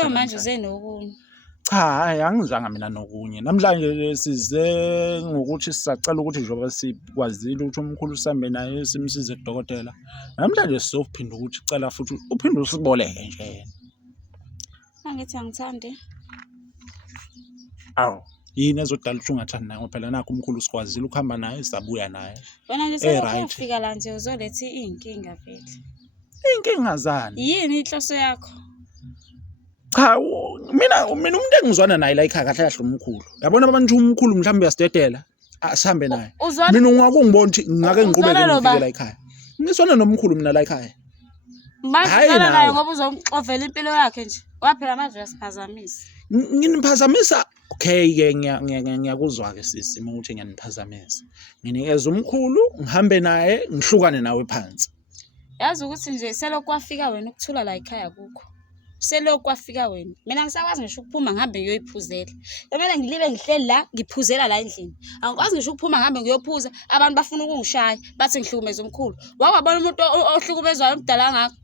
Usho manje uze nokunye. Cha, hayi angizanga mina nokunye. Namhlanje size ngokuthi sisacela ukuthi njengoba sikwazile ukuthi umkhulu sihambe naye simsize kudokotela. Namhlanje sizophinda ukuthi cela futhi uphinde usiboleke nje yena. Angithi angithandi. Awu, yini ezodala ukuthi ungathandi naye ngoba phela nakho umkhulu sikwazile ukuhamba naye sabuya naye. Wena nje sewufika la nje uzoletha inkinga vele. Inkinga zani? Yini inhloso yakho? Cha, mina umuntu engizwana naye la ekhaya kahle kahle umkhulu. Yabona abantu umkhulu mhlawumbe uyasitedela, asihambe naye. Mina ungakungibona ukuthi ngake ngiqhubeke ngifike la ekhaya. Ngisona nomkhulu mina la ekhaya. Manje naye ngoba uzomxovela impilo yakhe nje. Waphela manje uyasiphazamisa. Nginiphazamisa. Okay ke ngiyakuzwa ke sisi ukuthi ngiyaniphazamisa. Nginikeza umkhulu ngihambe naye ngihlukane nawe phansi. Yazi ukuthi nje selokhu wafika wena ukuthula la ekhaya kukho. Selokhu wafika wena. Mina ngisakwazi ngisho ukuphuma ngihambe ngiyoyiphuzela. Kumele ngilibe ngihleli la ngiphuzela la endlini. Angikwazi ngisho ukuphuma ngihambe ngiyophuza abantu bafuna ukungishaya bathi ngihlukumeza umkhulu. Wakwabona umuntu ohlukumezwayo omdala ngakho.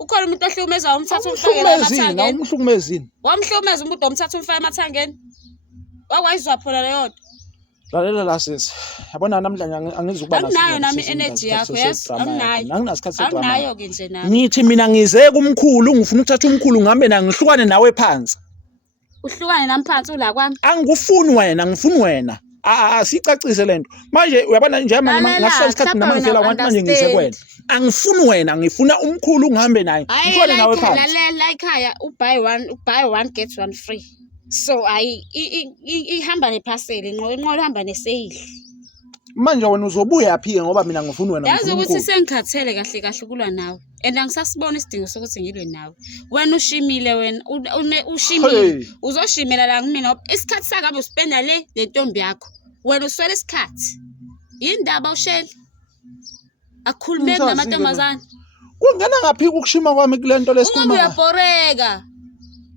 Ukhona umuntu ohlukumezwayo umthatha umfake la emathangeni. Umhlukumezini. Wamhlumeza umuntu omthatha umfake emathangeni. Wakwayizwa phela leyo. Lalela la sisi. Yabona namhlanje angizukuba naso. Anginayo nami energy yakho, yes. Anginayo. Anginasikhathi sedrama. Anginayo ke nje nami. Ngithi mina ngize kumkhulu ngifuna ukuthatha umkhulu ngihambe naye ngihlukane nawe phansi. Uhlukane nami phansi ula kwami. Angikufuni wena, ngifuni wena. Sicacise lento. Manje uyabona nje manje ngasola isikhathi nami ngivela kwanti manje ngise kwena. Angifuni wena, ngifuna umkhulu ngihambe naye. Ngihlukane nawe phansi. Lalela ekhaya buy one get one free. So ihamba neparcel inqola ihamba neseyili. Manje wena uzobuya phi ngoba mina ngifuni wena. Yazi ukuthi sengikhathele kahle kahle kulwa nawe. And angisasibona isidingo sokuthi ngilwe nawe. Wena ushimile wena ushimile. Uzoshimela la kumina isikhathi sakabe uspenda le ntombi yakho. Wena uswele isikhathi. Yindaba ushela. Akhulumeki namantombazana. Kungena ngaphi ukushima kwami kulento lesikhuluma. Uyaboreka.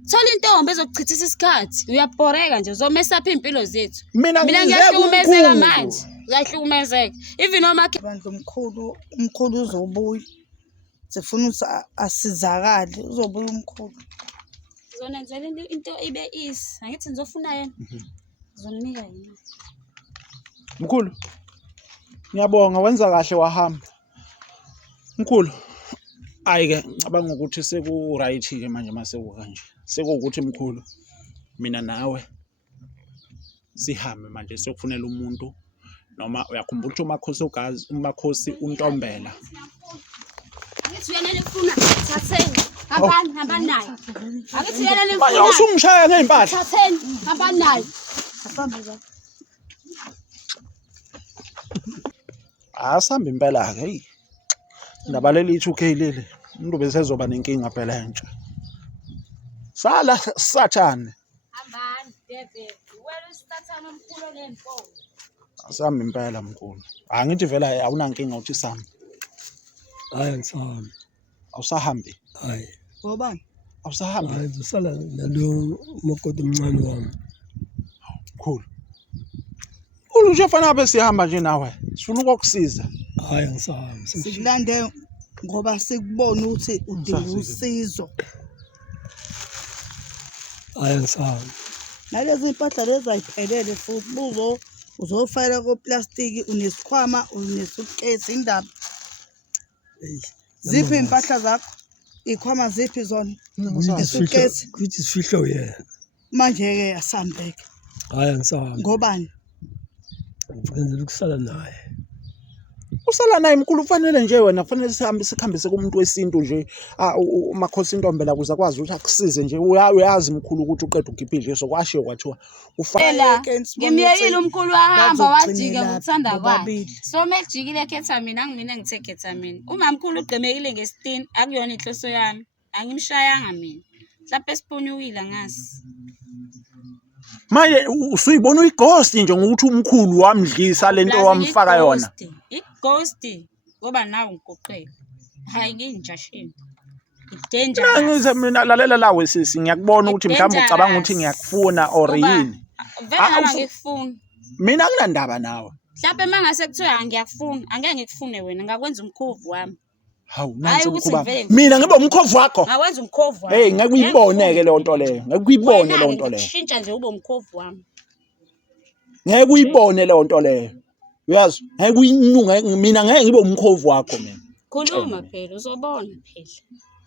Thola intombi ezokuchithisa isikhathi. Uyaboreka nje uzomesa phi impilo zethu. Mina ngiyahlukumezeka manje. Uyahlukumezeka. Even noma abantu umkhulu uzobuya. Sifuna ukuthi asizakale uzobuya umkhulu. Uzonenzela into ibe easy. Angithi ngizofuna yena. Uzomnika yena. Mkhulu. Ngiyabonga wenza kahle wahamba. Mkhulu. Ayike ngicabanga ukuthi seku right ke manje mase kanje. Sekuwukuthi mkhulu mina nawe sihambe manje sokufunela umuntu noma uyakhumbula ukuthi umakhosi untombela. Angithi uyena lefuna thatheni hamba naye. Angithi uyena lefuna. Manje usungishaya ngeimpahla. Thatheni hamba naye. Asihamba impela ke hey. Indaba leli 2K leli umuntu besezoba nenkinga phela entsha. Sala sathane. Hambani bebe. Wena usithathana omkhulu nempondo. Asihamba impela mkhulu. Ngithi vela awunankinga uthi sihamba. Hayi ngisahambi. Awusahambi. Hayi. Ngobani? Awusahambi. Hayi usala nalo umakoti omncane wami. Mkhulu. Ulutshe fana bese sihamba nje nawe. Sifuna ukukusiza. Hayi ngisahambi. Sikulande ngoba sikubona ukuthi udinga usizo. Hayi ngisahambi. Nalezi impahla lezi ayiphelele futhi uzofaka koplastic unesikhwama unesuitcase indaba. Ziphi impahla zakho? Ikhwama ziphi zona? Isukesi. Kuthi sifihlo yena. Manje ke asambeke. Hayi ngisahambi. Ngobani? Ngenzela ukusala naye. Usala naye mkhulu kufanele nje wena kufanele sikhambise kumuntu wesintu nje umakhosi intombela kuze akwazi ukuthi akusize nje uyazi mkhulu ukuthi uqeda ukhipha nje sokwashiyo kwathiwa ufanele ngimyekile umkhulu wahamba wajika ngokuthanda kwakhe so mekujikile ketamine angimina ngithe ketamine umamkhulu ugqemekile ngesitini akuyona inhloso yami angimshayanga mina mhlawumbe siphonyukile ngasi manje usuyibona uyighost nje ngokuthi umkhulu wamdlisa lento wamfaka yona ighost ngoba nawe ngikuqela hayi nginjashini idanger ngize mina lalela lawe sisi ngiyakubona ukuthi mhlawumbe ucabanga ukuthi ngiyakufuna or yini vele ngikufuna mina kunandaba nawe mhlawumbe mangase kuthiwa ngiyakufuna angeke ngikufune wena ngakwenza umkhuvu wami Hawu, Hhayi nansi ukuthi umkhuba. ngivele Mina ngibe umkhovu wakho. Awenza umkhovu wami. Hey, ngeke uyibone-ke leyo nto leyo. Ngeke uyibone leyo nto leyo. Shintsha nje ube umkhovu wami. Ngeke uyibone leyo nto leyo. Uyazi? Ngeke uyinyunge mina ngeke ngibe umkhovu wakho mina. Khuluma phela uzobona phela.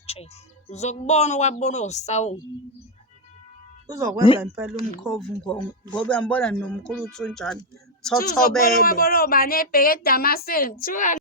Tshela. Uzokubona okwabona osawuni. Uzokwenza impela umkhovu ngoba ngibona nomkhulu uthunjana. Thothobele. Uzobona wabona obani ebheke eDamascene.